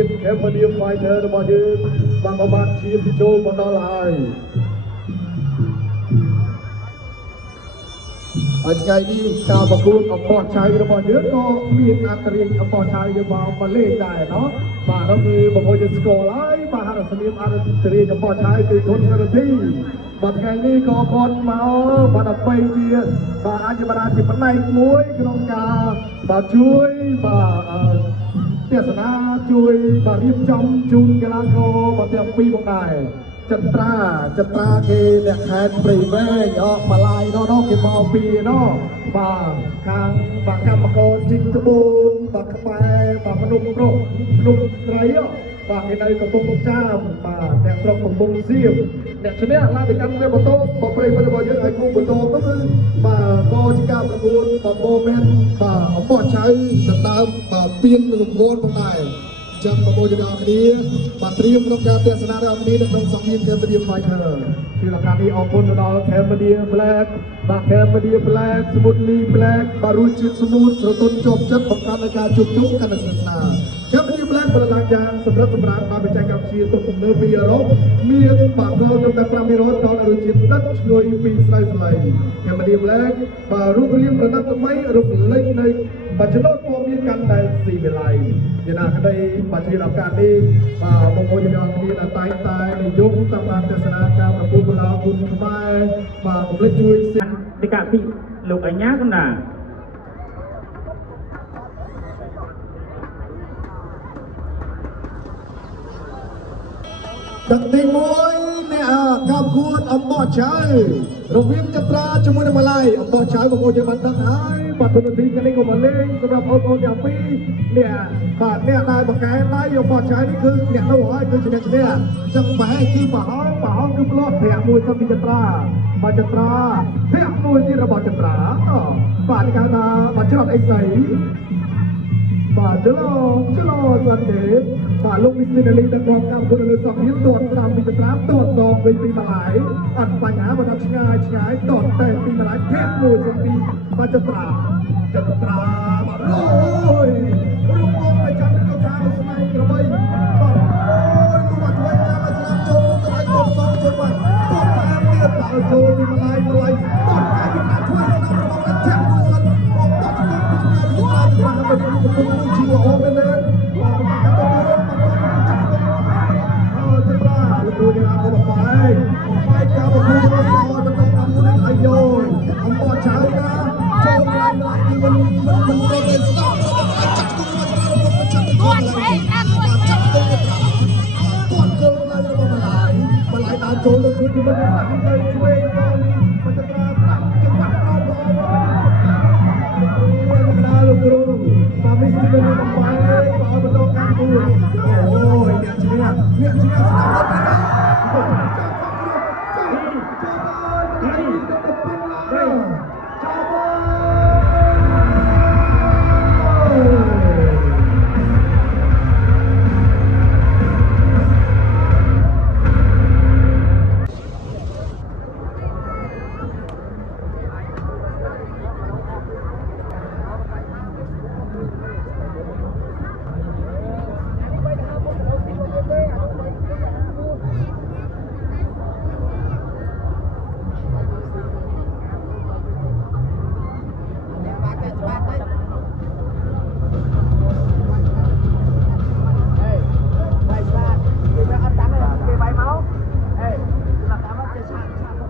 មាន Cambodia Fighter របស់យើងបានក៏បានឈានចូលមកដល់ហើយហើយថ្ងៃនេះការប្រកួតអំបោះឆៅរបស់យើងក៏មានអត្តរាជអំបោះឆៅយើងមកលេងដែរเนาะបាទនោះគឺបងប្អូនយើងស្គាល់ហើយបាទហត្ថសនាមអត្តរាជអំបោះឆៅគឺធនរទ្ធីបាទថ្ងៃនេះក៏គាត់មកបាទដើម្បីជាបាទអាចបដាជាផ្នែកមួយក្នុងការបាទជួយបាទទេសនាជួយបាទរៀបចំជូនកីឡាករបាទទាំងពីរផងដែរចត្រាគេអ្នកខេត្តព្រៃវែងអកម៉ាឡាយនោះគេមកពីនោះបាទខាងបាទកម្មករជីកត្បូងបាទក្បែរបាទភ្នំប្រុសភ្នំស្រីបាទគេនៅកំពង់ចាមបាទអ្នកស្រុកកំពង់សៀមអ្នកឈ្នះឡើងទៅកាន់វាបន្ទោបប្រិយមិត្តរបស់យើងឲ្យគូបន្ទោនោះគឺបាទក៏ជាការប្រកួតបបោមែនបាទអំបោះឆៅដណ្ដើមបាទពៀនរង្វាន់ផងដែរចាំបងប្អូនទាំងអស់គ្នាបាទត្រៀមក្នុងការទស្សនារបស់គ្នានៅក្នុងសង្គ្រាម Cambodia Fighter ពីឱកាសនេះអរគុណទៅដល់ Cambodia Black បាទ Cambodia Black ស្មូតលី Black បាទរសជាតិស្មូតស្រទន់ជាប់ចិត្តបង្កើននូវការជួបជុំកាន់តែស្និទ្ធស្នាល Cambodia Black បរិយាយ៉ាងសម្រាប់បានបច្ចេកកម្ពុជាទុកទំនើបពីអឺរ៉ុបមានបាទផ្លូវត្រឹមតែ 5% ដល់រសជាតិដិតឈ្ងុយពីស្រូវស្លៃ Cambodia Black បាទរូបរាងប្រណិតថ្មីរូបលេចនៅបាទចំណុចពណ៌មានកាន់តែស៊ីវិល័យយ៉ាងណាក្តីបាទជាឱកាសនេះបាទបងប្អូនទាំងអស់គ្នាតែតែនិយមតាមបានទស្សនាការប្រកួតកីឡាគុណខ្មែរបាទកុំភ្លេចជួយទីកាពីលោកអញ្ញាកណ្ដាទឹកទី1អ្នកការប្រកួតអំបោះឆៅរវាងចត្រាជាមួយនឹងម៉ាឡៃអំបោះឆៅបងប្អូនយើងបានដឹងហើយបាទទូនាទីនេះក៏មកលេងសម្រាប់បងប្អូនទាំងពីរអ្នកបាទអ្នកដែលបកកែដៃអំបោះឆៅនេះគឺអ្នកនោះហើយគឺជាអ្នកឈ្នះចឹងប្រហែលគឺប្រហោងគឺផ្លោះប្រាក់មួយសិនពីចត្រាបាទចត្រាប្រាក់មួយទៀតរបស់ចត្រាបាទគេថាបាទច្រត់អីស្អីបាទចលោសាន់ទេបាទលោកមីស៊ីនលីដល់គាត់កម្មពលលើសក់នេះតតតាមពីត្រាតតដងវិញពីម្លាយអត់បញ្ហាបើថាឆ្ងាយតតតែពីម្លាយភាក់មួយទៅពីបាចត្រាបាទអូយរូបមកឲ្យចាំទៅខាងស្នែងក្របីបាទអូយមកជួយចាំឲ្យស្នាមចូលទៅឲ្យតតសងចូលបាទតតាមទៀតដល់ចូលពីម្លាយតតែពីណាជួយដល់របស់តែចាក់មួយសិនមកតទៅបាទទៅជីវអូមែនទេលោកនាងក៏បាយការប្រគួតរបស់បន្តតាមមុនឲ្យយល់អំបោះឆៅណាចូលក្រោយឡើងគឺមិនទៅស្ដាប់ចាក់ទុំមកចាក់ទុំមកចាក់ទុំមកគាត់គោលឡើងរបស់ម្លាយដើរចូលទៅគឺមិនដាក់ទៅជួយមកមិនទៅប្រាប់ច្បាស់ដល់បងណាលោកគ្រូតាមនេះគឺមិនបាយបើបន្តការគូអូយអ្នកឈ្នះស្ដាប់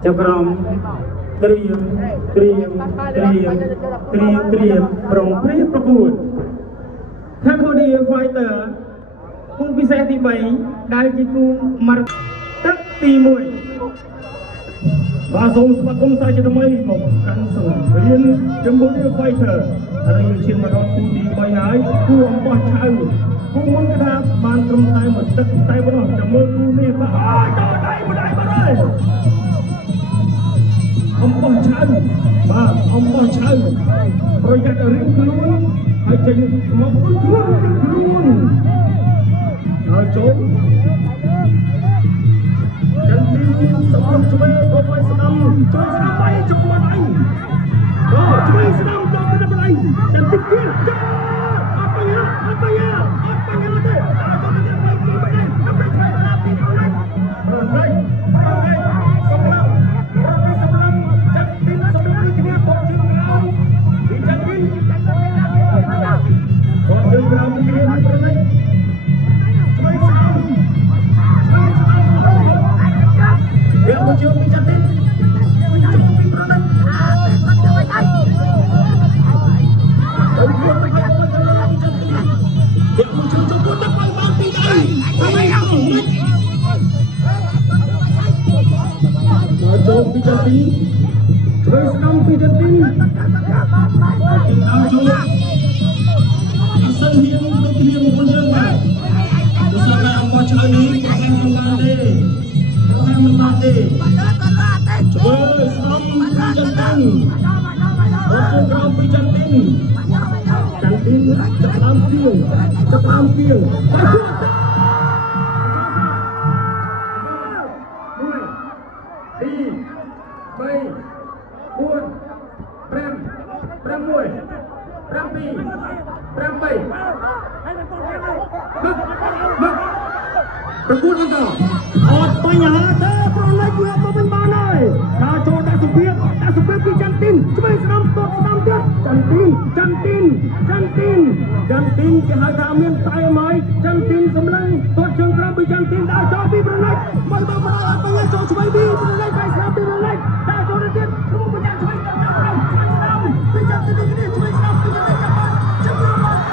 ចាប់ក្រុមត្រៀមប្រងព្រៀបប្រកួត Cambodia Fighter គុណពិសេសទី3ដែលជាគូម៉ាត់ទឹកទី1បាទសូមស្វាគមន៍សាជាថ្មីមកកាន់សង្គ្រាម Cambodia Fighter ហើយយើងឈានមកដល់គូទី3ហើយគូអំបោះឆៅគូមុនគេថាបានត្រឹមតែមួយទឹកតែប៉ុណ្ណោះចាំមើលគូនេះបាទចូលដៃមកហើយអំបោះឆៅបាទអំបោះឆៅប្រយ័ត្នរៀងខ្លួនហើយចេញមកខ្លួនហើយចូលចឹងទីសម្រាប់ឆ្វេងក៏ឲ្យស្ដាំជួយស្ដាំបាយចូលមកអីឆ្វេងស្ដាំដល់ទៅដៃចឹងទីទៀតចាអត់បញ្ហាទេ ពីចាន់ទីឆ្វេងស្ដាំពីចាន់ទីเอาចូលអសិនហ៊ានទៅគ្នាមកវិញយើងបាទទស្សនៈអង្គឆ្លើយនេះតែមិនបានទេតែមិនបានទេឆ្វេងស្ដាំពីចាន់ទីអត់ចូលក្រោមពីចាន់ទីចាប់ដើមទៀងប្រគួតបន្តអត់បញ្ហាទេប្រណិតវាមកវិញបានហើយការចូលដាក់សុភាពពីចាន់ទីនឆ្វេងស្ដាំទាត់ស្ដាំទៀតចាន់ទីនគេហៅថាមានតែមួយចាន់ទីនសម្លឹងទាត់ជើងក្រោមពីចាន់ទីនដាក់ចូលពីប្រណិតមិនបានអត់បញ្ហាចូលឆ្វេងពីប្រណិតហើយស្ដាំពីប្រណិតដាក់ចូលទៀតព្រោះពីចាន់ឆ្វេងទៅស្ដាំពីចាន់ទីននេះឆ្វេងស្ដាំពីចាន់ទីនចាប់បានចាប់បាន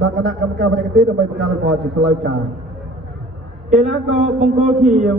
បាទគណៈកម្មការបច្ចេកទេសដើម្បីបង្កើតលទ្ធផលជាផ្លូវការ កីឡាករបង្គោលខៀវ